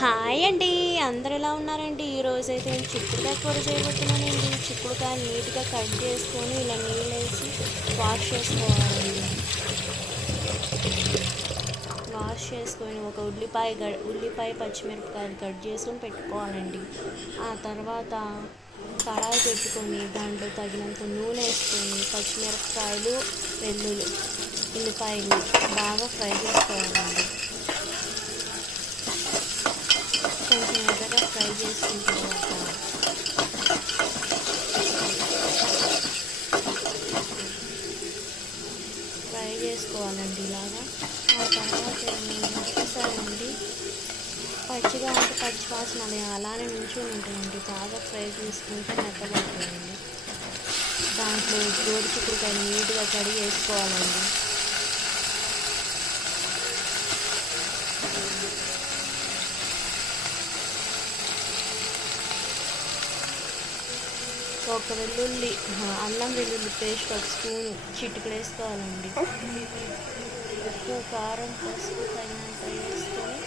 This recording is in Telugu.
హాయ్ అండి అందరు ఎలా ఉన్నారండి? ఈరోజు అయితే నేను చిక్కుడుకాయ కూర చేయబోతున్నానండి. చిక్కుడుకాయ నీట్గా కట్ చేసుకొని ఇలా నీళ్ళు వేసి వాష్ చేసుకోవాలండి. వాష్ చేసుకొని ఒక ఉల్లిపాయ ఉల్లిపాయ పచ్చిమిరపకాయలు కట్ చేసుకొని పెట్టుకోవాలండి. ఆ తర్వాత కడాయి పెట్టుకొని దాంట్లో తగినంత నూనె వేసుకొని పచ్చిమిరపకాయలు వెల్లుల్లి ఉల్లిపాయలు బాగా ఫ్రై చేసుకోవాలండి. ఫ్రై తర్వాత ఫ్రై చేసుకోవాలండి ఇలాగా. ఆ తర్వాత ఏమైనా పచ్చిగా ఉంటే పచ్చి వాసన అలానే నుంచుని ఉంటుందండి. బాగా ఫ్రై చేసుకుంటే మెత్తబడుతుందండి దాంట్లో గోడు చిక్కుడుకాయ నీట్గా కడిగి వేసుకోవాలండి ఒక వెల్లుల్లి అల్లం వెల్లుల్లి పేస్ట్ ఒక స్పూన్ చిటికలు వేసుకోవాలండి. ఉప్పు కారం పసుపు తగినంత వేసుకొని